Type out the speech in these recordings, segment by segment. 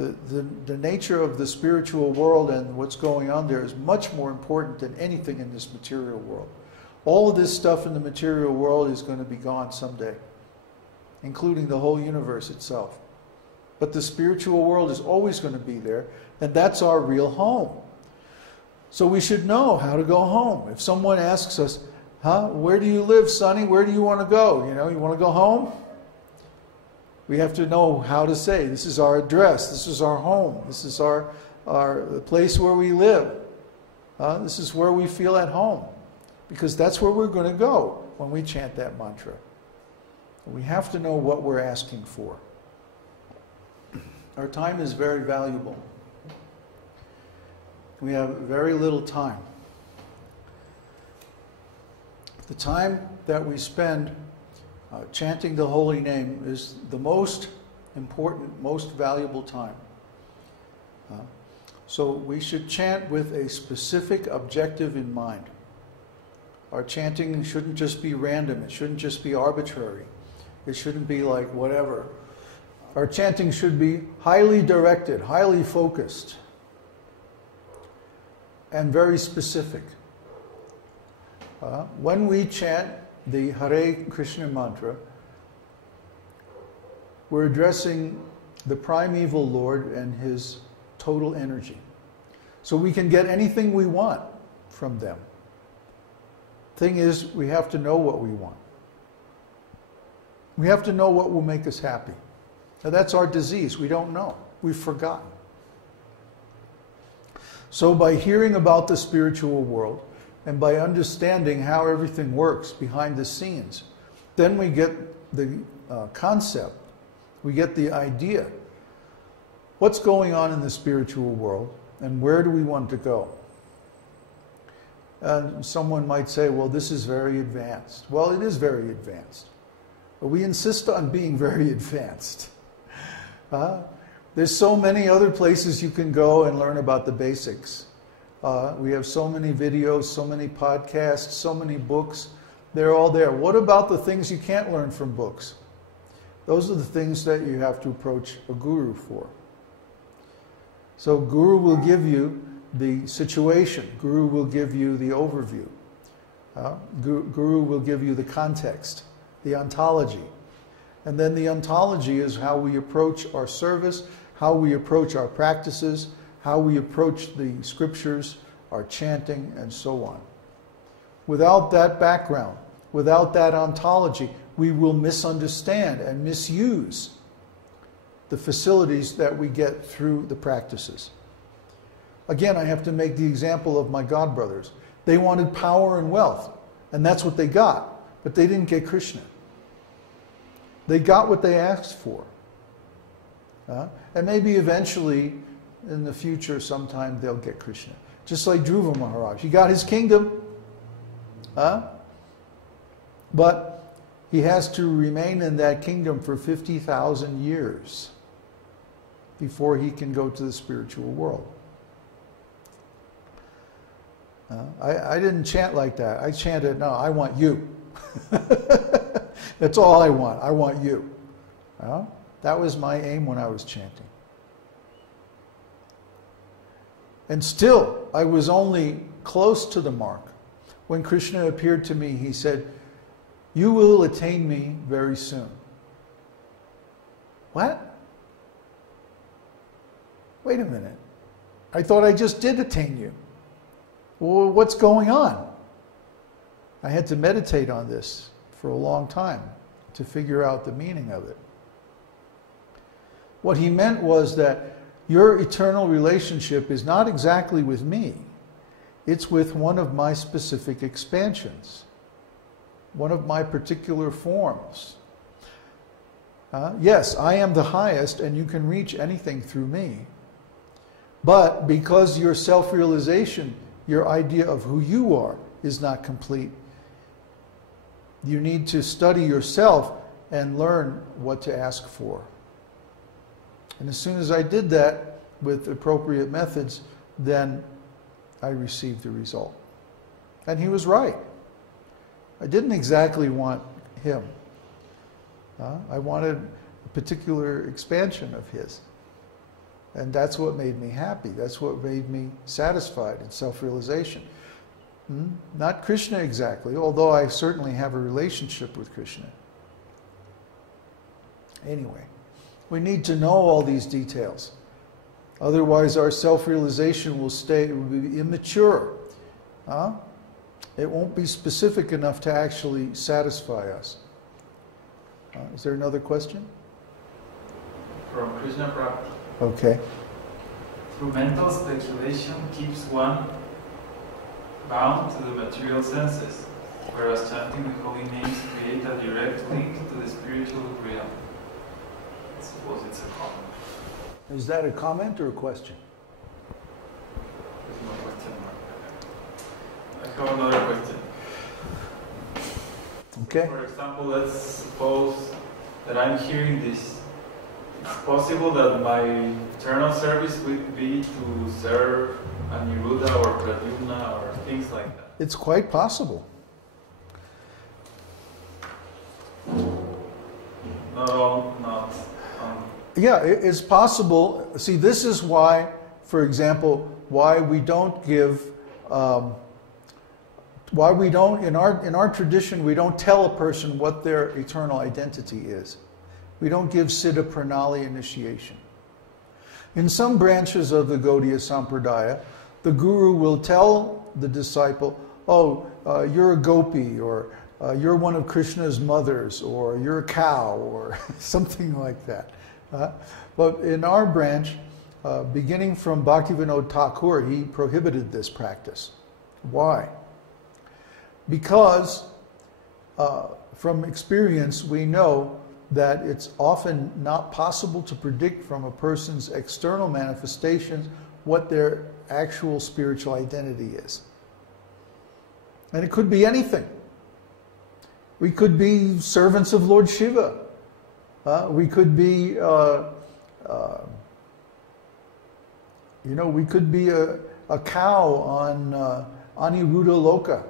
The nature of the spiritual world and what's going on there is much more important than anything in this material world. All of this stuff in the material world is going to be gone someday, including the whole universe itself. But the spiritual world is always going to be there, and that's our real home. So we should know how to go home. If someone asks us, where do you live, Sonny? Where do you want to go? You want to go home? We have to know how to say, this is our address, this is our home, this is the place where we live. This is where we feel at home. Because that's where we're going to go when we chant that mantra. We have to know what we're asking for. Our time is very valuable. We have very little time. The time that we spend chanting the holy name is the most important, most valuable time. So we should chant with a specific objective in mind. Our chanting shouldn't just be random. It shouldn't just be arbitrary. It shouldn't be like whatever. Our chanting should be highly directed, highly focused, and very specific. When we chant the Hare Krishna mantra, we're addressing the primeval Lord and his total energy. So we can get anything we want from them. Thing is, we have to know what we want. We have to know what will make us happy. Now that's our disease. We don't know. We've forgotten. So by hearing about the spiritual world and by understanding how everything works behind the scenes, then we get the concept, we get the idea. What's going on in the spiritual world and where do we want to go? And someone might say, well, this is very advanced. Well, it is very advanced. But we insist on being very advanced. There's so many other places you can go and learn about the basics. We have so many videos, so many podcasts, so many books. They're all there. What about the things you can't learn from books? Those are the things that you have to approach a guru for. So guru will give you the situation. Guru will give you the overview. Guru will give you the context, the ontology. And then the ontology is how we approach our service, how we approach our practices, how we approach the scriptures, our chanting, and so on. Without that background, without that ontology, we will misunderstand and misuse the facilities that we get through the practices. Again, I have to make the example of my godbrothers. They wanted power and wealth, and that's what they got, but they didn't get Krishna. They got what they asked for. And maybe eventually, in the future, sometime they'll get Krishna. Just like Dhruva Maharaj. He got his kingdom, but he has to remain in that kingdom for 50,000 years before he can go to the spiritual world. I didn't chant like that. I chanted, no, I want you. That's all I want. I want you. That was my aim when I was chanting. And still, I was only close to the mark. When Krishna appeared to me, he said, you will attain me very soon. What? Wait a minute. I thought I just did attain you. Well, what's going on? I had to meditate on this for a long time to figure out the meaning of it. What he meant was that your eternal relationship is not exactly with me. It's with one of my specific expansions, one of my particular forms. Yes, I am the highest and you can reach anything through me. But because your self-realization, your idea of who you are, is not complete, you need to study yourself and learn what to ask for. And as soon as I did that with appropriate methods, then I received the result. And he was right. I didn't exactly want him. I wanted a particular expansion of his. And that's what made me happy. That's what made me satisfied in self-realization. Not Krishna exactly, although I certainly have a relationship with Krishna. Anyway, we need to know all these details. Otherwise, our self-realization will be immature. It won't be specific enough to actually satisfy us. Is there another question? From Krishna Prabhu. Okay. Through mental speculation keeps one bound to the material senses, whereas chanting the holy names create a direct link to the spiritual realm. I suppose it's a comment. Is that a comment or a question? There's no question mark. I have another question. Okay. For example, let's suppose that I'm hearing this. It's possible that my eternal service would be to serve Aniruddha or Pradyumna or things like that. It's quite possible. Yeah, it's possible. See, this is why, for example, why we don't give, why we don't, in our tradition, we don't tell a person what their eternal identity is. We don't give Siddha Pranali initiation. In some branches of the Gaudiya Sampradaya, the guru will tell the disciple, oh, you're a gopi, or you're one of Krishna's mothers, or you're a cow, or something like that. But in our branch, beginning from Bhaktivinoda Thakur, he prohibited this practice. Why? Because from experience we know that it's often not possible to predict from a person's external manifestations what their actual spiritual identity is. And it could be anything. We could be servants of Lord Shiva. We could be, we could be a cow on Aniruddha Loka.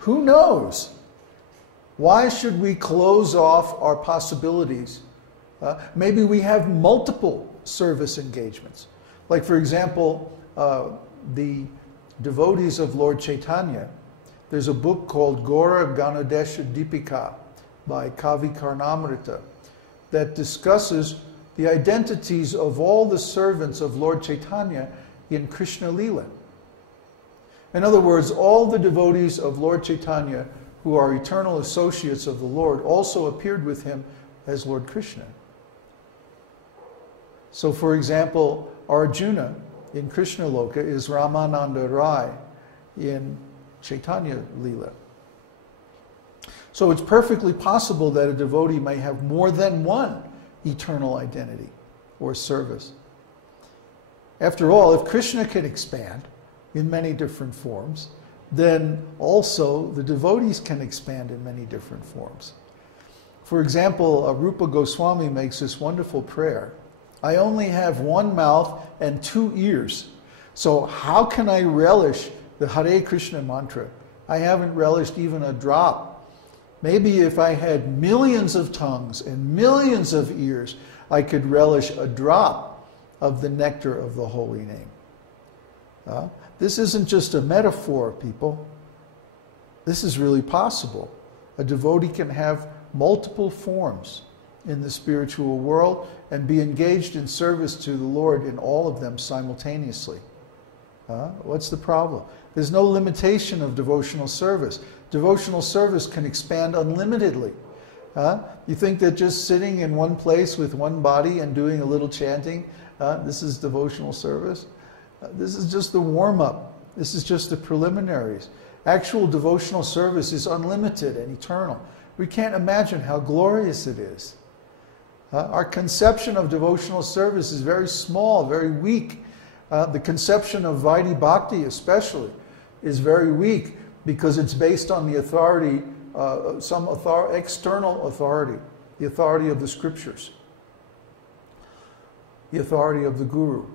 Who knows? Why should we close off our possibilities? Maybe we have multiple service engagements. Like, for example, the devotees of Lord Chaitanya, there's a book called Gaura Ganodesha Deepika by Kavi Karnamrita that discusses the identities of all the servants of Lord Chaitanya in Krishna Lila. In other words, all the devotees of Lord Chaitanya who are eternal associates of the Lord also appeared with him as Lord Krishna. So, for example, Arjuna in Krishna Loka is Ramananda Rai in Chaitanya Lila. So it's perfectly possible that a devotee may have more than one eternal identity or service. After all, if Krishna can expand in many different forms, then also the devotees can expand in many different forms. For example, Rupa Goswami makes this wonderful prayer. I only have one mouth and 2 ears. So how can I relish the Hare Krishna mantra? I haven't relished even a drop. Maybe if I had millions of tongues and millions of ears, I could relish a drop of the nectar of the holy name. This isn't just a metaphor, people. This is really possible. A devotee can have multiple forms in the spiritual world and be engaged in service to the Lord in all of them simultaneously. What's the problem? There's no limitation of devotional service. Devotional service can expand unlimitedly. You think that just sitting in one place with one body and doing a little chanting, this is devotional service? This is just the warm-up. This is just the preliminaries. Actual devotional service is unlimited and eternal. We can't imagine how glorious it is. Our conception of devotional service is very small, very weak. The conception of Vaidhi Bhakti especially is very weak because it's based on the authority, external authority, the authority of the scriptures, the authority of the guru.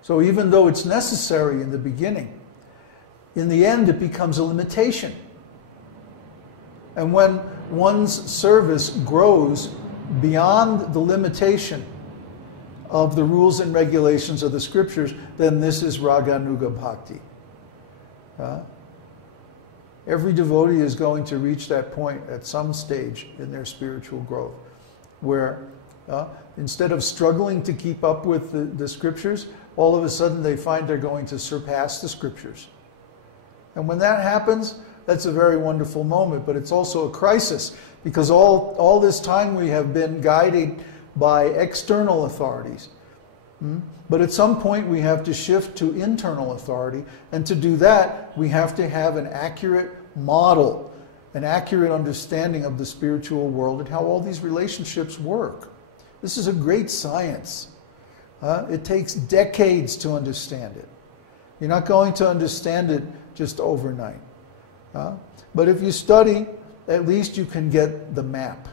So even though it's necessary in the beginning, in the end it becomes a limitation. And when one's service grows beyond the limitation of the rules and regulations of the scriptures, then this is Raganuga Bhakti. Every devotee is going to reach that point at some stage in their spiritual growth where instead of struggling to keep up with the scriptures, all of a sudden they find they're going to surpass the scriptures. And when that happens, that's a very wonderful moment, but it's also a crisis because all this time we have been guided by external authorities. But at some point we have to shift to internal authority, and to do that we have to have an accurate model, an accurate understanding of the spiritual world and how all these relationships work. This is a great science. It takes decades to understand it. You're not going to understand it just overnight. But if you study, at least you can get the map.